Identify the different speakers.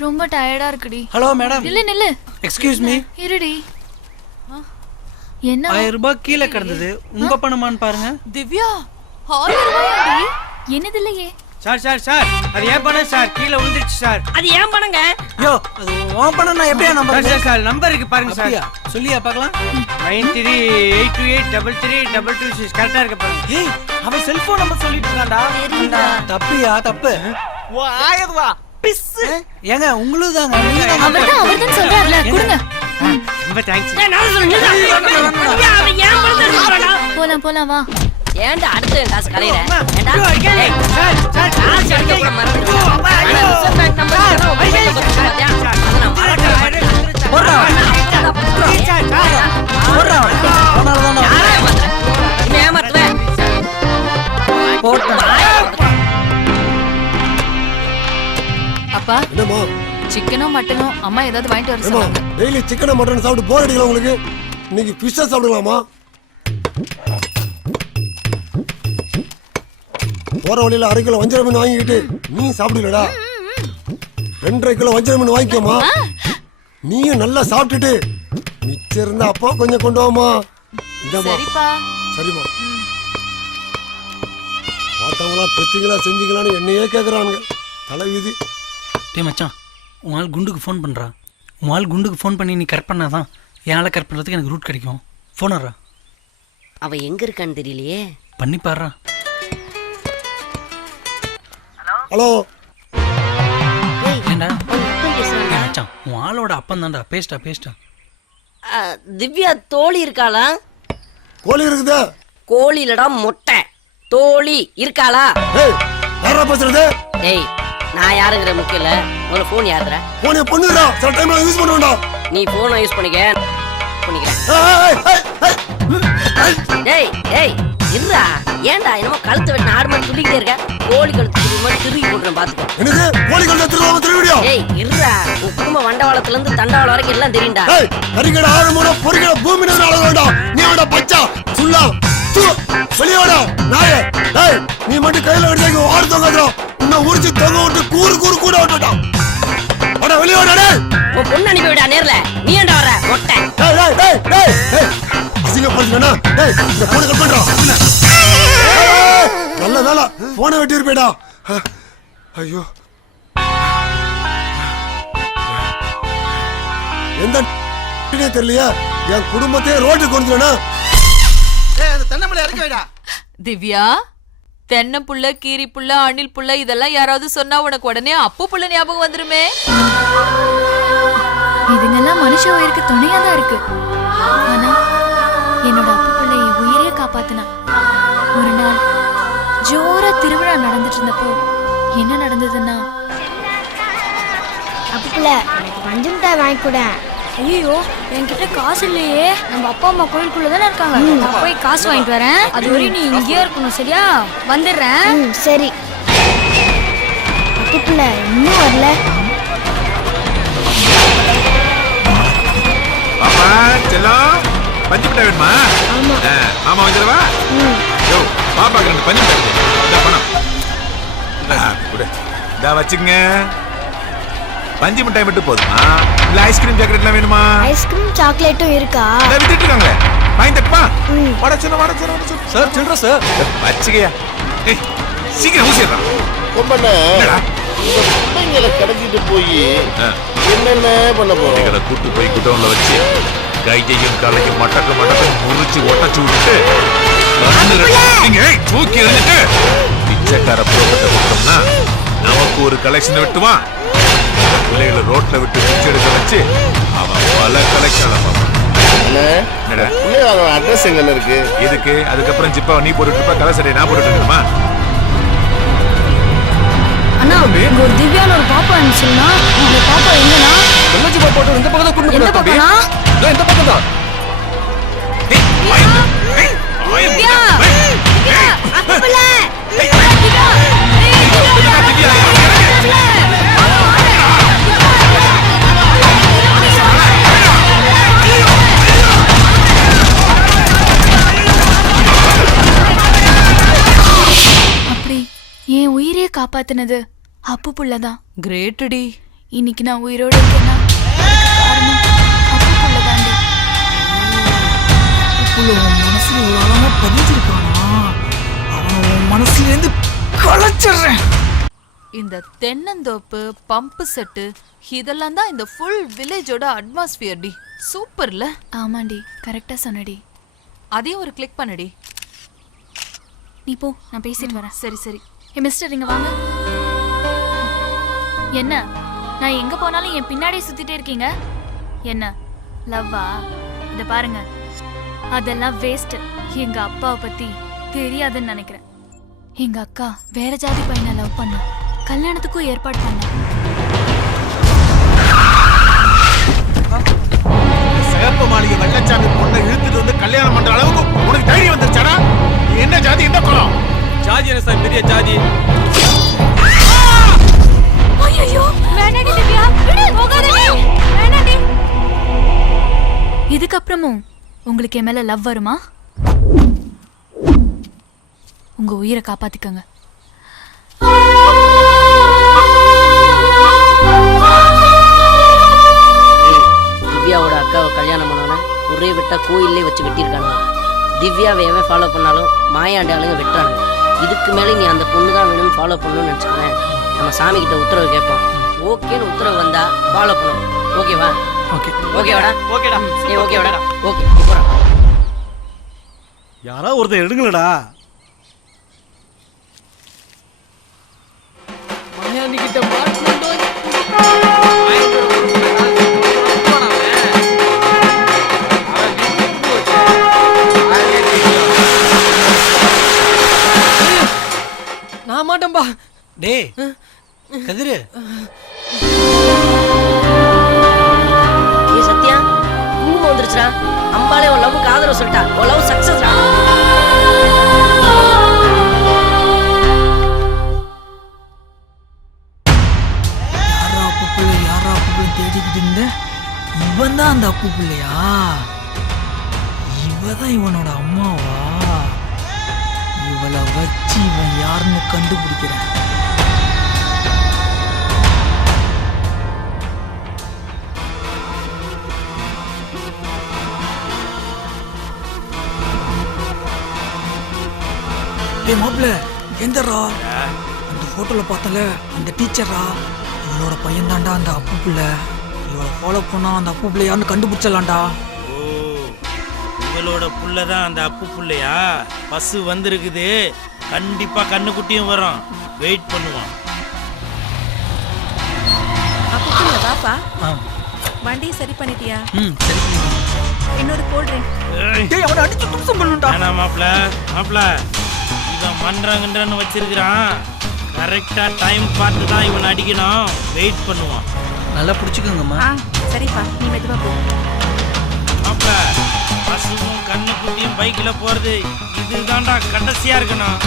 Speaker 1: ரொம்ப டயர்டா இருக்குடி.
Speaker 2: ஹலோ மேடம்
Speaker 1: நில்லு நில்லு.
Speaker 2: எக்ஸ்கியூஸ் மீ
Speaker 1: இருடி. என்ன?
Speaker 2: ஆயிரம் ரூபாய் கீழே கிடந்தது. உங்க பணமான்னு பாருங்க.
Speaker 1: திவ்யா ஆயிரம் ரூபாயாடி என்னது இல்லையே
Speaker 3: சார் சார் சார். அது ஏன் பணம் சார். கீழே விழுந்துருச்சு சார்.
Speaker 4: அது ஏன் பண்ணுங்க
Speaker 2: யோ அது உன் பணம் நான் எப்படியா நம்பர்
Speaker 3: சார் சார். நம்பர் இருக்கு பாருங்க சார்.
Speaker 2: சொல்லியா பார்க்கலாம்.
Speaker 3: Nine three eight two eight double three double two six கரெக்டாக இருக்கு பாருங்க.
Speaker 2: ஏய் அவன் செல்போன் நம்பர் சொல்லிட்டு இருக்கான்டா. தப்புயா? தப்பு.
Speaker 5: ஆயிரம் பிஸ்
Speaker 2: ஏங்க உங்களுக்கு தாங்க நீங்க தான்
Speaker 1: அவர்தான் அவர்தான் சொல்றாருல கொடுங்க.
Speaker 3: ரொம்ப தேங்க்ஸ்
Speaker 4: ஏய், நான் சொல்றேன்?
Speaker 1: போலாம் போலாம் வா.
Speaker 4: ஏன்டா அடுத்து என் காசு கலையிற? ஏன்டா? ஏய்,
Speaker 3: சார் சார்
Speaker 4: காசு அடிக்க கூட மறந்துடுவேன். ஆனா ரிசர்வ் பேங்க்
Speaker 1: சிக்கனும் மட்டனும் அம்மா ஏதாவது வாங்கிட்டு வர
Speaker 6: ஏம்மா
Speaker 1: சொன்னாங்க
Speaker 6: டெய்லி சிக்கனை மட்டன் சாப்பிட்டு போர் அடிக்கல உங்களுக்கு? இன்னைக்கு ஃபிஷ்ஷா சாப்பிடலாமா போற வழியில அரை கிலோ வஞ்சர மீன் வாங்கிக்கிட்டு நீ சாப்பிடலடா. ரெண்டரை கிலோ வஞ்சர மீன் வாங்கிக்கோமா நீயும் நல்லா சாப்பிட்டுட்டு மிச்சம் இருந்தா அப்பா கொஞ்சம் கொண்டு வாமா இந்தாம்மா.
Speaker 1: சரிப்பா.
Speaker 6: சரிம்மா. பார்த்தவங்களா பெத்தீங்களா செஞ்சீங்களான்னு என்னையே கேட்குறானுங்க தலை விதி.
Speaker 2: டேய் மச்சான். உன் ஆள் குண்டுக்கு ஃபோன் பண்ணுறா உன் ஆள் குண்டுக்கு ஃபோன் பண்ணி நீ கரெக்ட் பண்ணாதான் என் ஆளை கரெக்ட் பண்ணுறதுக்கு எனக்கு ரூட் கிடைக்கும். ஃபோன் வர்றா.
Speaker 4: அவ எங்க இருக்கான்னு தெரியலையே.
Speaker 2: பண்ணி பாடுறா.
Speaker 6: ஹலோ?
Speaker 2: ஏண்டா. ஏய் மச்சான் உன் ஆளோட அப்பன் தான்டா. பேஸ்டா பேஸ்டா
Speaker 4: ஆ, திவ்யா தோழி இருக்காளா?
Speaker 6: கோழி இருக்குதா?
Speaker 4: கோழி இல்லடா மொட்டை. தோழி இருக்காளா?
Speaker 6: ஏய் யாரா பேசுறது?
Speaker 4: டேய் நான் யாருங்கிற முக்கியம் இல்ல உங்களை போன் யாருடா
Speaker 6: போனே பண்ணுடா சில டைம்ல யூஸ் பண்ண வேண்டாம்
Speaker 4: நீ போனை யூஸ் பண்ணிக்க. பண்ணிக்கிறேன்.
Speaker 6: ஏய், ஏய், ஏய், ஏய்.
Speaker 4: டேய் டேய் இருடா. ஏன்டா என்னமோ கழுத்து வெட்டின ஆடு மாதிரி துள்ளிக்கிட்டே இருக்க? கோழி கழுத்து திரும்பி மாதிரி திரும்பி போட்டுறேன் பாத்துக்கோ.
Speaker 6: என்னது? கோழி கழுத்தை திருவாம திருவிடியா
Speaker 4: டேய் இருடா. உன் குடும்ப வண்டவாளத்துல இருந்து தண்டவாளம் வரைக்கும் எல்லாம் தெரியும்டா.
Speaker 6: ஏய் கறிக்கடை ஆழமோட பொறிக்கடை பூமி நேரம் அளவு வேண்டாம். நீ அவட பச்சா. சுல்லா தூ. வெளியோட நாயே. ஏய் நீ மட்டும் கையில எடுத்து ஆடு இன்னும் உரிச்சு தொங்க விட்டு கூறு கூறு கூட விட்டுட்டான். அட வெளியோட டேய்.
Speaker 4: உன் பொண்ணு அனுப்பி விடா நேர்ல. நீ ஏன்டா வர மொட்டை
Speaker 6: டேய் டேய் டேய் டேய் டேய். அசிங்கப்படுத்துனா டேய் இந்த போனை கட் பண்றா. நல்ல வேலை போனை வெட்டி இருப்பேடா ஐயோ. எந்த தெரியலையா? என் குடும்பத்தையே ரோட்டுக்கு
Speaker 5: வைடா.
Speaker 1: திவ்யா? தென்னை புள்ள கீரி புள்ள அணில் புள்ள இதெல்லாம் யாராவது சொன்னா உனக்கு உடனே அப்பு புள்ள ஞாபகம் வந்துருமே. இதுங்கெல்லாம் மனுஷ உயிருக்கு துணையா தான் இருக்கு. ஆனா என்னோட அப்பு புள்ள என் உயிரையே காப்பாத்தினா ஒரு நாள் ஜோரா திருவிழா நடந்துட்டு இருந்தப்போ என்ன நடந்ததுன்னா
Speaker 7: அப்பல எனக்கு பஞ்சு மிட்டாய் வாங்கி கூட. ஐயோ என்கிட்ட காசு இல்லையே. நம்ம அப்பா அம்மா கோயிலுக்குள்ள தானே இருக்காங்க. நான் போய் காசு வாங்கிட்டு வரேன். அது வரையும் நீ இங்கேயே இருக்கணும் சரியா? வந்துடுறேன். சரி. அப்பல இன்னும் வரல.
Speaker 8: பாப்பா செல்லம் பஞ்சு மிட்டாய் வேணுமா? ஆ, மாமா வந்துடவா யோ பாப்பாக்கு ரெண்டு பஞ்சு மிட்டாய். இந்தா பணம். இதா வச்சுக்கங்க. பஞ்சு மிட்டாய் மட்டும் போதுமா? இல்ல ஐஸ்கிரீம் சாக்லேட்லாம் வேணுமா?
Speaker 7: ஐஸ்கிரீம் சாக்லேட்டும் இருக்கா?
Speaker 8: இந்தா வித்துட்டு இருக்காங்களே வாங்கி தட்டுமா வட சொன்ன வட சொன்ன
Speaker 2: சார் சில்லற சார்
Speaker 8: வச்சுக்கையா. ஏய் சீக்கிரம் ஊசிடுறான்
Speaker 9: கொம்பண்ணே பிள்ளைங்களை கடத்திட்டு போய் என்னென்ன பண்ண போறோம்?
Speaker 8: இவங்களை கூட்டு போய் குடோன்ல வச்சு கையையும் காலையும் மட்டக்க மட்டக்க முறிச்சு ஒட்டச்சு விட்டுட்டு தூக்கி எறிஞ்சிட்டு. பிச்சைக்கார புரோக்கத்தை விட்டோம்னா நமக்கு ஒரு கலெக்ஷன் வெட்டுவான் பிள்ளைகளை ரோட்ல விட்டு பிச்சை எடுக்க வச்சு அவன் பல கலெக்ஷன்
Speaker 9: பிள்ளைங்க அட்ரஸ் எங்கன்னு இருக்கு
Speaker 8: எதுக்கு அதுக்கப்புறம் ஜிப்பா நீ போட்டுட்டு இருப்ப கலை நான் போட்டுட்டு இருக்கணுமா
Speaker 7: அண்ணா இங்க ஒரு ஒரு பாப்பா இருந்துச்சுன்னா அந்த பாப்பா எங்கண்ணா
Speaker 5: என்னாச்சு பாப்பா இந்த பக்கம் தான் கொண்டு
Speaker 7: பக்கம்னா
Speaker 5: இந்த பக்கம் தான்
Speaker 8: திவ்யா,
Speaker 1: காப்பாத்தினது. அப்பு புள்ளதான்.
Speaker 10: கிரேட்டுடி.
Speaker 1: இன்னைக்கு நான் உயிரோட இருக்கேன்னா அதுக்கு காரணம் அப்புக்குள்ள தாண்டி
Speaker 2: உள்ள உன் மனசுல ஒரு அழகா பதிஞ்சிருக்கானா? அவன் உன் மனசுல இருந்து களைச்சிடுறேன்
Speaker 10: இந்த தென்னந்தோப்பு பம்பு செட்டு இதெல்லாம் தான் இந்த ஃபுல் வில்லேஜோட அட்மாஸ்பியர் டி. சூப்பர்ல
Speaker 1: ஆமாண்டி கரெக்டா சொன்னடி.
Speaker 10: அதையும் ஒரு கிளிக் பண்ணுடி.
Speaker 1: நீ போ நான் பேசிட்டு வரேன்.
Speaker 10: சரி சரி.
Speaker 1: ஏ மிஸ்டர் இங்க வாங்க. என்ன? நான் எங்க போனாலும் என் பின்னாடியே சுத்திட்டே இருக்கீங்க? என்ன? லவ்வா? இத பாருங்க. அதெல்லாம் வேஸ்ட் எங்க அப்பாவை பத்தி தெரியாதுன்னு நினைக்கிறேன். எங்க அக்கா வேற ஜாதி பையனை லவ் பண்ணா. கல்யாணத்துக்கும் ஏற்பாடு பண்ணா. இதுக்கப்புறமும் உங்களுக்கு என் மேல லவ் வருமா? உங்க உயிரை காப்பாத்திக்கங்க.
Speaker 4: திவ்யாவோட அக்காவை கல்யாணம் பண்ணோன்னே ஒரே வெட்டா கோயிலே வச்சு வெட்டியிருக்காங்க திவ்யாவை எவன் ஃபாலோ பண்ணாலும் மாயாண்டி ஆளுங்க இதுக்கு மேலே நீ அந்த பொண்ணு தான் வேணும்னு ஃபாலோ பண்ணணும்னு நினச்சிக்கிறேன் நம்ம சாமி கிட்ட உத்தரவு கேட்போம் ஓகேன்னு உத்தரவு வந்தா ஃபாலோ பண்ணுவோம் ஓகேவா?
Speaker 2: ஓகே.
Speaker 3: ஓகேடா.
Speaker 4: ஏ ஓகேவாடா ஓகே போகிறோம்
Speaker 5: யாராவது ஒருத்தர் எடுங்களடா.
Speaker 3: நான் மாட்டேன்பா.
Speaker 2: டேய் கதிரு.
Speaker 4: வந்துருச்சுடா. அம்பாலே உன் லவ்வுக்கு ஆதரவு சொல்லிட்டா. உன் லவ் சக்சஸ்டா
Speaker 2: இவன் தான் அந்த அப்பு பிள்ளையா? இவ தான் இவனோட அம்மாவா? இவளை வச்சு இவன் யாருன்னு கண்டுபிடிக்கிறேன். டேய் மாப்பிள்ள எந்தரா அந்த போட்டோல பார்த்தல அந்த டீச்சரா இவளோட பையன் தான்டா அந்த அப்பு பிள்ளை. இவளை ஃபாலோ பண்ணா அந்த அப்பு பிள்ளை யாருன்னு கண்டுபிடிச்சலாம்டா
Speaker 11: ஓ இவளோட புள்ள தான் அந்த அப்பு புள்ளையா? பஸ் வந்திருக்குது. கண்டிப்பா கண்ணுக்குட்டியும் வரும். வெயிட் பண்ணுவான்
Speaker 10: அப்போ வாப்பா
Speaker 2: ஆ.
Speaker 10: வண்டியை சரி பண்ணிட்டியா?
Speaker 2: ம் சரி.
Speaker 10: இன்னொரு கோல்ட் ட்ரிங்க்
Speaker 11: ஏய்,
Speaker 2: டேய் அவனை அடிச்சு தும்சம் பண்ணுடா
Speaker 11: வேணா மாப்ள மாப்ள இவன் மன்றங்கன்றன்னு வச்சிருக்கிறான். கரெக்டா டைம் பார்த்து தான் இவன் அடிக்கணும். வெயிட் பண்ணுவான்.
Speaker 2: நல்லா பிடிச்சிக்கோங்கம்மா.
Speaker 10: ஆ சரிப்பா. நீ மெதுவா போ.
Speaker 11: மாப்ள பசுவும் கண்ணுக்குட்டியும் பைக்கில் போறது. இதுதான்டா கடைசியா இருக்கணும்.